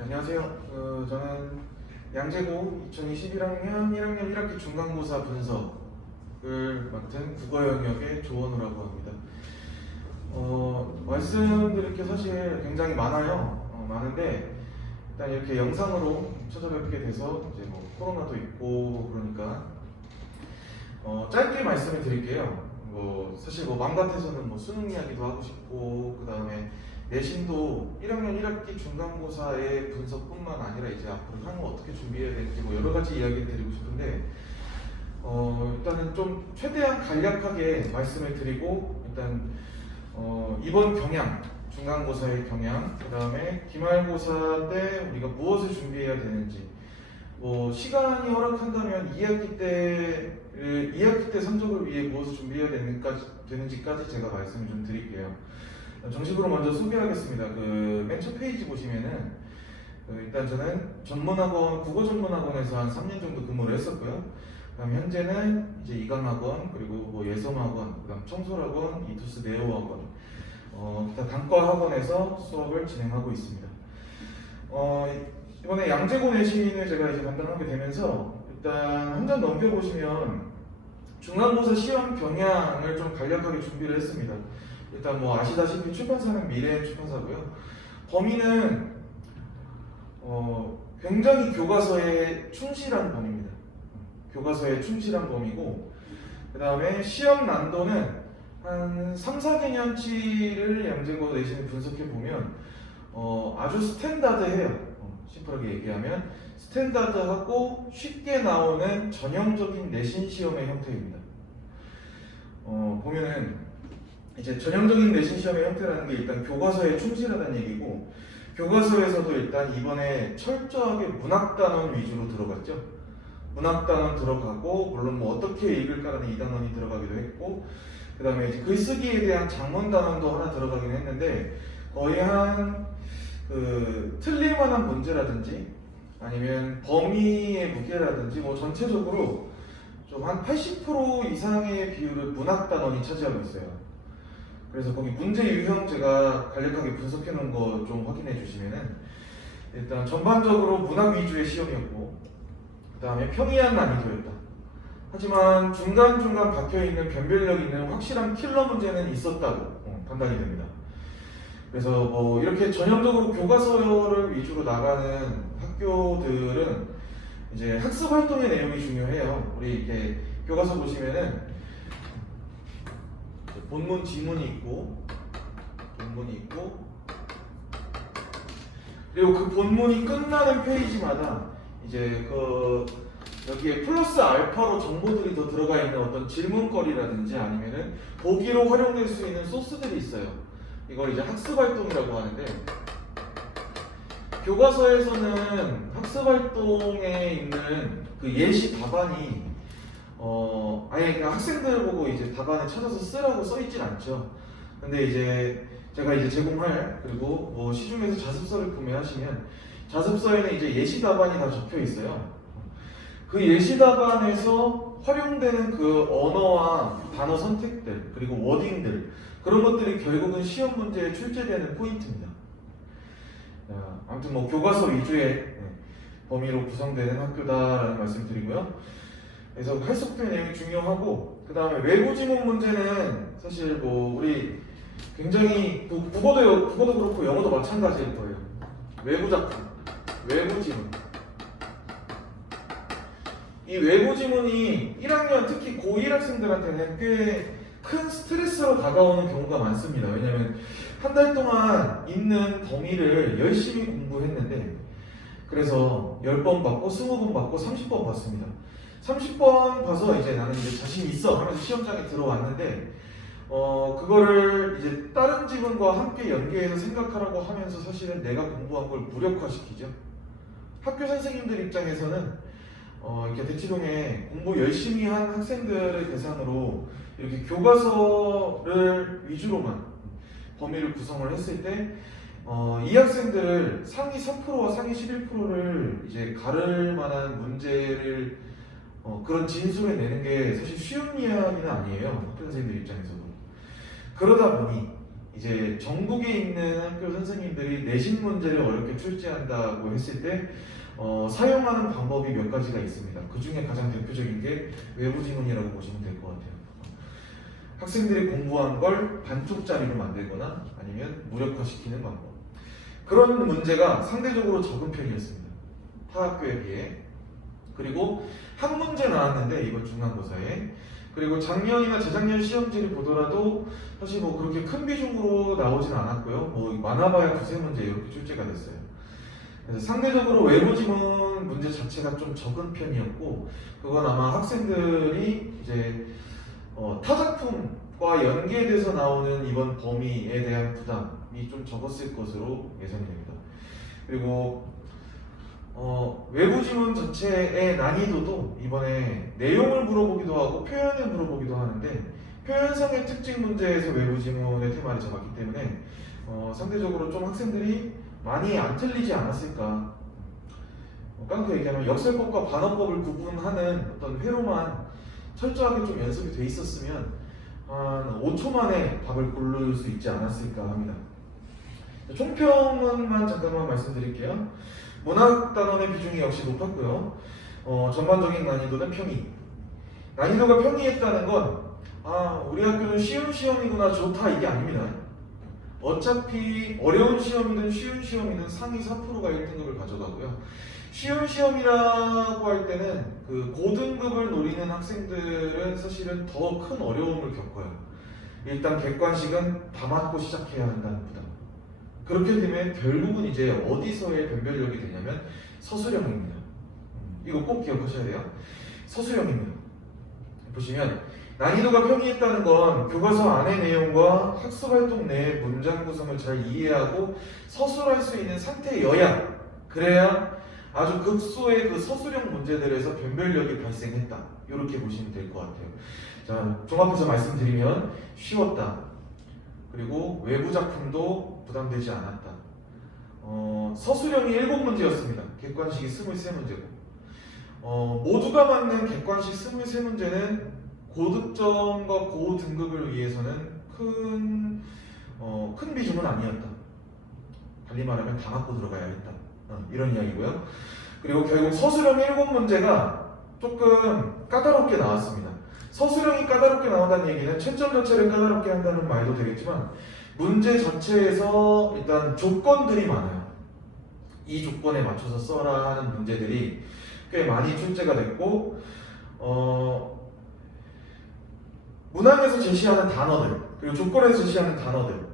네, 안녕하세요. 저는 양재고 2021학년 1학년 1학기 중간고사 분석을 맡은 국어 영역의 조원우라고 합니다. 말씀드릴 게 사실 굉장히 많아요. 많은데 일단 이렇게 영상으로 찾아뵙게 돼서 이제 뭐 코로나도 있고 그러니까 짧게 말씀을 드릴게요. 사실 마음 같아서는 수능 이야기도 하고 싶고 그 다음에 내신도 1학년 1학기 중간고사의 분석뿐만 아니라 이제 앞으로 향후 어떻게 준비해야 될지 여러 가지 이야기를 드리고 싶은데 일단은 좀 최대한 간략하게 말씀을 드리고 일단 이번 경향, 중간고사의 경향, 그 다음에 기말고사 때 우리가 무엇을 준비해야 되는지 시간이 허락한다면 2학기 때 성적을 위해 무엇을 준비해야 되는지까지 제가 말씀을 좀 드릴게요. 정식으로 먼저 소개하겠습니다. 맨 첫 페이지 보시면은 일단 저는 전문학원, 국어 전문학원에서 한 3년 정도 근무를 했었고요. 그다음 현재는 이제 이강학원, 그리고 예성학원, 그다음 청솔학원, 이투스 네오학원, 기타 단과 학원에서 수업을 진행하고 있습니다. 이번에 양재고 내신을 제가 이제 담당하게 되면서 일단 한 장 넘겨보시면 중간고사 시험 경향을 좀 간략하게 준비를 했습니다. 일단 아시다시피 출판사는 미래의 출판사고요. 범위는 굉장히 교과서에 충실한 범위입니다. 교과서에 충실한 범위고 그 다음에 시험 난도는 한 3, 4개년치를 양재고 내신을 분석해보면 아주 스탠다드해요. 심플하게 얘기하면 스탠다드하고 쉽게 나오는 전형적인 내신 시험의 형태입니다. 보면은 이제 전형적인 내신 시험의 형태라는 게 일단 교과서에 충실하다는 얘기고 교과서에서도 일단 이번에 철저하게 문학단원 위주로 들어갔죠. 문학단원 들어가고 물론 어떻게 읽을까라는 2단원이 들어가기도 했고 그 다음에 이제 글쓰기에 대한 작문단원도 하나 들어가긴 했는데 거의 틀릴 만한 문제라든지 아니면 범위의 무게라든지 전체적으로 좀 한 80% 이상의 비율을 문학단원이 차지하고 있어요. 그래서 거기 문제 유형 제가 간략하게 분석해 놓은 거 좀 확인해 주시면은 일단 전반적으로 문학 위주의 시험이었고 그 다음에 평이한 난이도였다. 하지만 중간중간 박혀있는 변별력 있는 확실한 킬러 문제는 있었다고 판단이 됩니다. 그래서 이렇게 전형적으로 교과서를 위주로 나가는 학교들은 이제 학습 활동의 내용이 중요해요. 우리 이렇게 교과서 보시면은 본문 지문이 있고 그리고 그 본문이 끝나는 페이지마다 이제 여기에 플러스 알파로 정보들이 더 들어가 있는 어떤 질문거리라든지 아니면은 보기로 활용될 수 있는 소스들이 있어요. 이걸 이제 학습 활동이라고 하는데 교과서에서는 학습 활동에 있는 그 예시 답안이 아예 그냥 학생들 보고 이제 답안을 찾아서 쓰라고 써있진 않죠. 근데 이제 제가 이제 제공할 그리고 시중에서 자습서를 구매하시면 자습서에는 이제 예시 답안이 다 적혀 있어요. 그 예시 답안에서 활용되는 그 언어와 단어 선택들 그리고 워딩들 그런 것들이 결국은 시험 문제에 출제되는 포인트입니다. 아무튼 교과서 위주의 범위로 구성되는 학교다라는 말씀 드리고요. 그래서 해석된 내용이 중요하고 그 다음에 외부 지문 문제는 사실 우리 굉장히 국어도 그렇고 영어도 마찬가지일 거예요. 외부 작품, 외부 지문. 이 외부 지문이 1학년 특히 고1 학생들한테는 꽤 큰 스트레스로 다가오는 경우가 많습니다. 왜냐하면 한 달 동안 있는 범위를 열심히 공부했는데 그래서 10번 받고 20번 받고 30번 받습니다. 30번 봐서 이제 나는 이제 자신 있어 하면서 시험장에 들어왔는데 그거를 이제 다른 지문과 함께 연계해서 생각하라고 하면서 사실은 내가 공부한 걸 무력화시키죠. 학교 선생님들 입장에서는 이렇게 대치동에 공부 열심히 한 학생들을 대상으로 이렇게 교과서를 위주로만 범위를 구성을 했을 때 이 학생들을 상위 3%와 상위 11%를 이제 가를 만한 문제를 그런 진술을 내는 게 사실 쉬운 이야기는 아니에요. 학교 선생님들 입장에서도. 그러다 보니 이제 전국에 있는 학교 선생님들이 내신 문제를 어렵게 출제한다고 했을 때 사용하는 방법이 몇 가지가 있습니다. 그 중에 가장 대표적인 게 외부 지문이라고 보시면 될 것 같아요. 학생들이 공부한 걸 반쪽짜리로 만들거나 아니면 무력화시키는 방법. 그런 문제가 상대적으로 적은 편이었습니다. 타 학교에 비해. 그리고 한 문제 나왔는데 이번 중간고사에, 그리고 작년이나 재작년 시험지를 보더라도 사실 뭐 그렇게 큰 비중으로 나오진 않았고요. 뭐 많아봐야 두세 문제 이렇게 출제가 됐어요. 그래서 상대적으로 외부 지문 문제 자체가 좀 적은 편이었고, 그건 아마 학생들이 이제 타 작품과 연계돼서 나오는 이번 범위에 대한 부담이 좀 적었을 것으로 예상이 됩니다. 그리고 외부 지문 자체의 난이도도 이번에 내용을 물어보기도 하고 표현을 물어보기도 하는데, 표현상의 특징 문제에서 외부 지문의 테마를 잡았기 때문에 상대적으로 좀 학생들이 많이 안 틀리지 않았을까. 깡그 얘기하면 역설법과 반어법을 구분하는 어떤 회로만 철저하게 좀 연습이 돼 있었으면 한 5초 만에 답을 고를 수 있지 않았을까 합니다. 총평만 잠깐만 말씀드릴게요. 문학 단원의 비중이 역시 높았고요. 전반적인 난이도는 평이. 난이도가 평이했다는 건 우리 학교는 쉬운 시험이구나 좋다 이게 아닙니다. 어차피 어려운 시험이든 쉬운 시험이든 상위 4%가 1등급을 가져가고요. 쉬운 시험이라고 할 때는 그 고등급을 노리는 학생들은 사실은 더 큰 어려움을 겪어요. 일단 객관식은 다 맞고 시작해야 한다는 부담. 그렇게 되면 결국은 이제 어디서의 변별력이 되냐면 서술형입니다. 이거 꼭 기억하셔야 돼요. 서술형입니다. 보시면 난이도가 평이했다는 건 교과서 안의 내용과 학습활동 내의 문장 구성을 잘 이해하고 서술할 수 있는 상태여야, 그래야 아주 극소의 그 서술형 문제들에서 변별력이 발생했다. 이렇게 보시면 될 것 같아요. 자, 종합해서 말씀드리면 쉬웠다. 그리고 외부 작품도 부담되지 않았다. 서술형이 7문제였습니다. 객관식이 23문제고. 모두가 맞는 객관식 23문제는 고득점과 고등급을 위해서는 큰 비중은 아니었다. 달리 말하면 다 맞고 들어가야 했다. 이런 이야기고요. 그리고 결국 서술형 7문제가 조금 까다롭게 나왔습니다. 서술형이 까다롭게 나온다는 얘기는 채점 자체를 까다롭게 한다는 말도 되겠지만, 문제 자체에서 일단 조건들이 많아요. 이 조건에 맞춰서 써라 하는 문제들이 꽤 많이 출제가 됐고, 문항에서 제시하는 단어들, 그리고 조건에서 제시하는 단어들,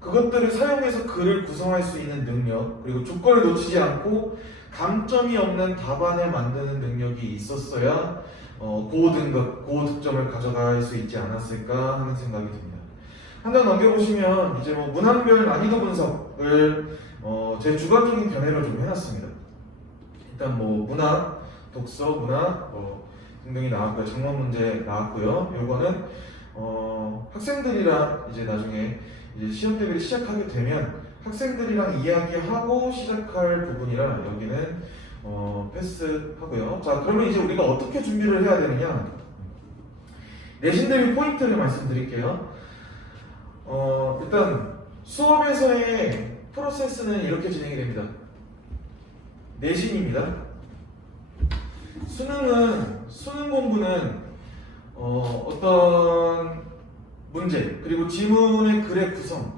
그것들을 사용해서 글을 구성할 수 있는 능력, 그리고 조건을 놓치지 않고 감점이 없는 답안을 만드는 능력이 있었어야 고등급, 고득점을 가져갈 수 있지 않았을까 하는 생각이 듭니다. 한 장 넘겨보시면 이제 뭐 문항별 난이도 분석을 제 주관적인 견해로 좀 해놨습니다. 일단 뭐 문학, 독서, 문학 등등이 나왔고요. 작문 문제 나왔고요. 요거는 학생들이랑 이제 나중에 이제 시험 대비를 시작하게 되면 학생들이랑 이야기하고 시작할 부분이라 여기는 패스하고요. 자, 그러면 이제 우리가 어떻게 준비를 해야 되느냐? 내신 대비 포인트를 말씀드릴게요. 일단 수업에서의 프로세스는 이렇게 진행이 됩니다. 내신입니다. 수능 공부는 어떤 문제, 그리고 지문의 글의 구성,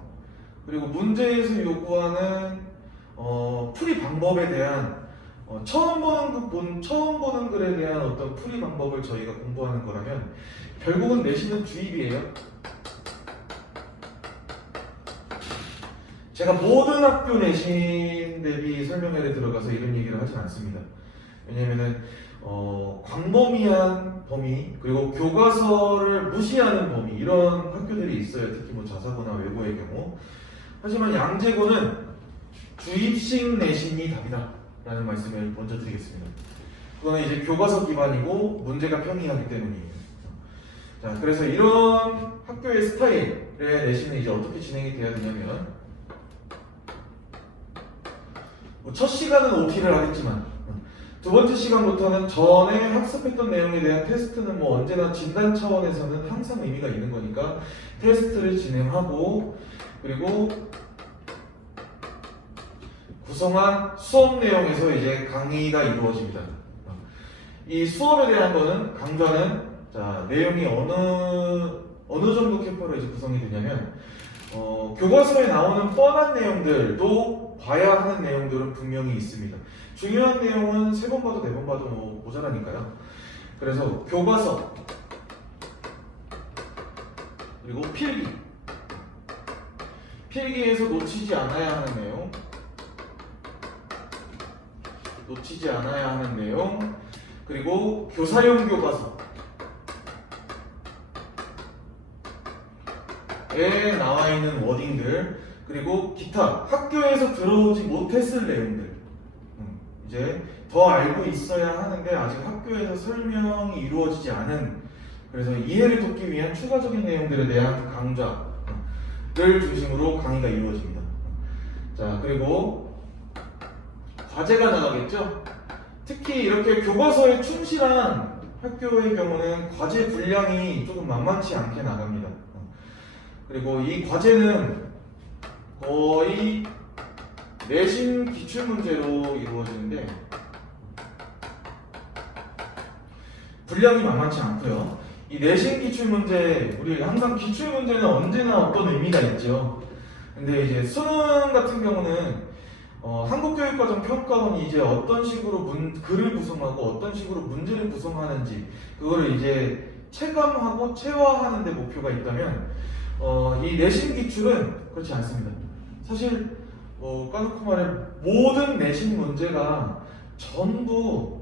그리고 문제에서 요구하는 풀이 방법에 대한 처음 보는 글에 대한 어떤 풀이 방법을 저희가 공부하는 거라면, 결국은 내신은 주입이에요. 제가 모든 학교 내신 대비 설명회에 들어가서 이런 얘기를 하진 않습니다. 왜냐면은 광범위한 범위, 그리고 교과서를 무시하는 범위, 이런 학교들이 있어요. 특히 뭐 자사고나 외고의 경우. 하지만 양재고는 주입식 내신이 답이다 라는 말씀을 먼저 드리겠습니다. 그거는 이제 교과서 기반이고 문제가 평이하기 때문이에요. 자, 그래서 이런 학교의 스타일의 내신은 이제 어떻게 진행이 돼야 되냐면, 첫 시간은 OT를 하겠지만 두 번째 시간부터는 전에 학습했던 내용에 대한 테스트는 뭐 언제나 진단 차원에서는 항상 의미가 있는 거니까 테스트를 진행하고, 그리고 구성한 수업 내용에서 이제 강의가 이루어집니다. 이 수업에 대한 거는 강좌는 자, 내용이 어느 정도 캐파로 이제 구성이 되냐면 교과서에 나오는 뻔한 내용들도 봐야 하는 내용들은 분명히 있습니다. 중요한 내용은 3번 봐도 4번 봐도 뭐 모자라니까요. 그래서 교과서 그리고 필기에서 놓치지 않아야 하는 내용, 그리고 교사용 교과서에 나와 있는 워딩들, 그리고 기타 학교에서 들어오지 못했을 내용들, 이제 더 알고 있어야 하는데 아직 학교에서 설명이 이루어지지 않은, 그래서 이해를 돕기 위한 추가적인 내용들에 대한 강좌를 중심으로 강의가 이루어집니다. 자, 그리고 과제가 나가겠죠? 특히 이렇게 교과서에 충실한 학교의 경우는 과제 분량이 조금 만만치 않게 나갑니다. 그리고 이 과제는 거의 내신 기출문제로 이루어지는데 분량이 만만치 않고요. 이 내신 기출문제, 우리 항상 기출문제는 언제나 어떤 의미가 있죠. 근데 이제 수능 같은 경우는 한국교육과정 평가원이 이제 어떤 식으로 글을 구성하고 어떤 식으로 문제를 구성하는지 그거를 이제 체감하고 체화하는 데 목표가 있다면 이 내신 기출은 그렇지 않습니다. 사실 까놓고 말해 모든 내신 문제가 전부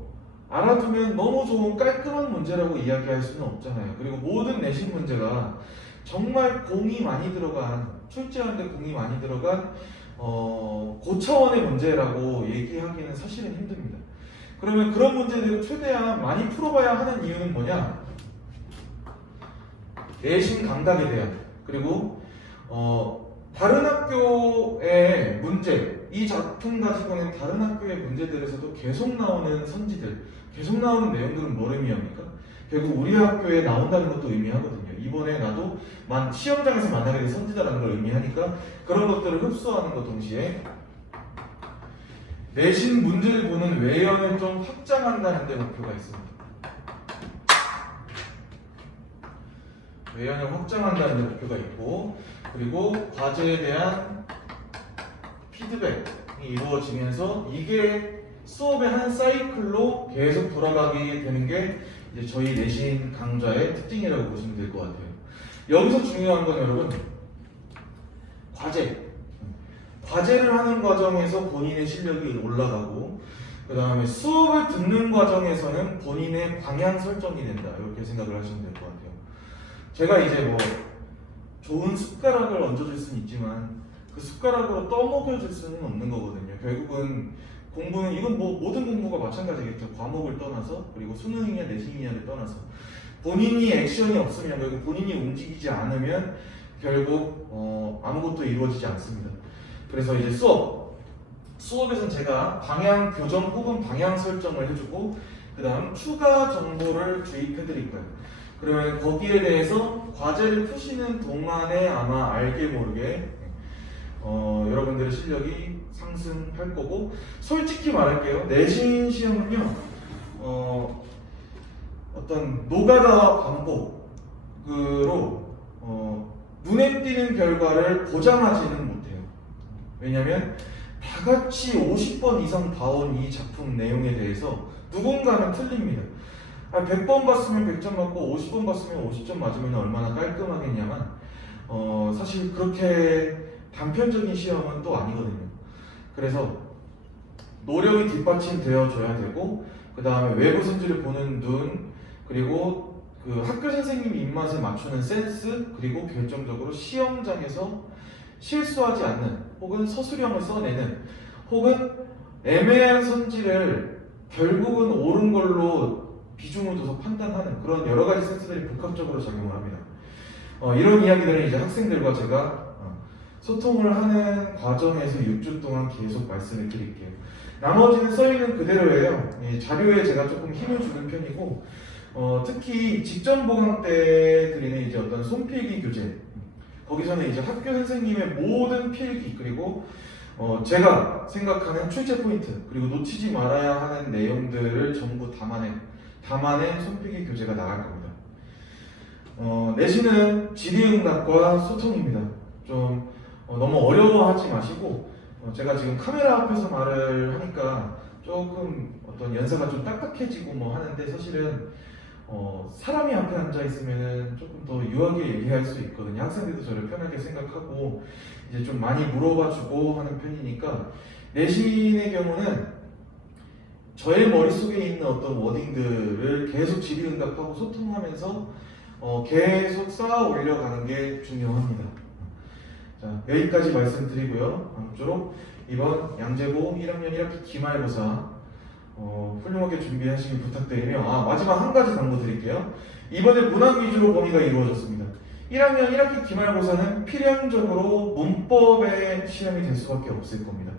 알아두면 너무 좋은 깔끔한 문제라고 이야기할 수는 없잖아요. 그리고 모든 내신 문제가 정말 공이 많이 들어간, 출제하는데 공이 많이 들어간 고차원의 문제라고 얘기하기는 사실은 힘듭니다. 그러면 그런 문제들을 최대한 많이 풀어봐야 하는 이유는 뭐냐? 내신 감각에 대한, 그리고 다른 학교의 문제, 이 작품 가지고는 다른 학교의 문제들에서도 계속 나오는 선지들, 계속 나오는 내용들은 뭘 의미합니까? 결국 우리 학교에 나온다는 것도 의미하거든요. 이번에 나도 시험장에서 만나게 된 선지자라는 걸 의미하니까 그런 것들을 흡수하는 것 동시에 내신 문제를 보는 외연을 좀 확장한다는 데 목표가 있습니다. 외연을 확장한다는 데 목표가 있고, 그리고 과제에 대한 피드백이 이루어지면서 이게 수업의 한 사이클로 계속 돌아가게 되는 게 이제 저희 내신 강좌의 특징이라고 보시면 될 것 같아요. 여기서 중요한 건 여러분, 과제를 하는 과정에서 본인의 실력이 올라가고, 그 다음에 수업을 듣는 과정에서는 본인의 방향 설정이 된다, 이렇게 생각을 하시면 될 것 같아요. 제가 이제 뭐 좋은 숟가락을 얹어줄 수는 있지만 그 숟가락으로 떠먹여줄 수는 없는 거거든요. 결국은 공부는, 이건 뭐 모든 공부가 마찬가지겠죠. 과목을 떠나서, 그리고 수능이냐 내신이냐를 떠나서 본인이 액션이 없으면, 그리고 본인이 움직이지 않으면 결국 아무것도 이루어지지 않습니다. 그래서 이제 수업에서는 제가 방향 교정 혹은 방향 설정을 해주고, 그 다음 추가 정보를 주입해 드릴 거예요. 그러면 거기에 대해서 과제를 푸시는 동안에 아마 알게 모르게 여러분들의 실력이 상승할 거고, 솔직히 말할게요. 내신 시험은요, 어떤 노가다와 반복으로 눈에 띄는 결과를 보장하지는 못해요. 왜냐면 다 같이 50번 이상 봐온 이 작품 내용에 대해서 누군가는 틀립니다. 100번 봤으면 100점 맞고 50번 봤으면 50점 맞으면 얼마나 깔끔하겠냐만 사실 그렇게 단편적인 시험은 또 아니거든요. 그래서 노력이 뒷받침되어 줘야 되고, 그 다음에 외부 성질을 보는 눈, 그리고 그 학교 선생님 입맛에 맞추는 센스, 그리고 결정적으로 시험장에서 실수하지 않는, 혹은 서술형을 써내는, 혹은 애매한 선지를 결국은 옳은 걸로 비중을 둬서 판단하는 그런 여러 가지 센스들이 복합적으로 작용을 합니다. 이런 이야기들은 이제 학생들과 제가 소통을 하는 과정에서 6주 동안 계속 말씀을 드릴게요. 나머지는 써있는 그대로예요. 자료에 제가 조금 힘을 주는 편이고, 특히 직전 보강 때 드리는 이제 어떤 손필기 교재, 거기서는 이제 학교 선생님의 모든 필기 그리고 제가 생각하는 출제 포인트 그리고 놓치지 말아야 하는 내용들을 전부 담아낸 손필기 교재가 나갈 겁니다. 내신은 질의응답과 소통입니다. 좀 너무 어려워하지 마시고 제가 지금 카메라 앞에서 말을 하니까 조금 어떤 연사가 좀 딱딱해지고 뭐 하는데 사실은 사람이 앞에 앉아 있으면 조금 더 유하게 얘기할 수 있거든요. 학생들도 저를 편하게 생각하고 이제 좀 많이 물어봐주고 하는 편이니까 내신의 경우는 저의 머릿속에 있는 어떤 워딩들을 계속 질의응답하고 소통하면서 계속 쌓아 올려가는 게 중요합니다. 자, 여기까지 말씀드리고요. 아무쪼록 이번 양재고 1학년 1학기 기말고사 훌륭하게 준비하시길 부탁드리며 마지막 한 가지 당부 드릴게요. 이번에 문학 위주로 범위가 이루어졌습니다. 1학년 1학기 기말고사는 필연적으로 문법의 시험이 될 수밖에 없을 겁니다.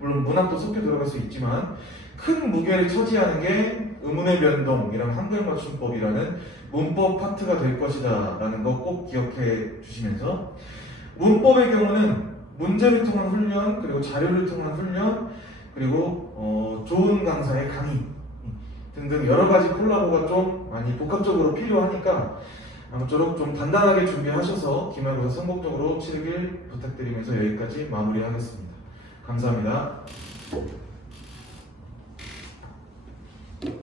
물론 문학도 섞여 들어갈 수 있지만 큰 무게를 차지하는 게 의문의 변동이랑 한글 맞춤법이라는 문법 파트가 될 것이다 라는 거 꼭 기억해 주시면서 문법의 경우는 문제를 통한 훈련 그리고 자료를 통한 훈련 그리고 좋은 강사의 강의 등등 여러 가지 콜라보가 좀 많이 복합적으로 필요하니까 아무쪼록 좀 단단하게 준비하셔서 기말고사 성공적으로 치르길 부탁드리면서 여기까지 마무리하겠습니다. 감사합니다.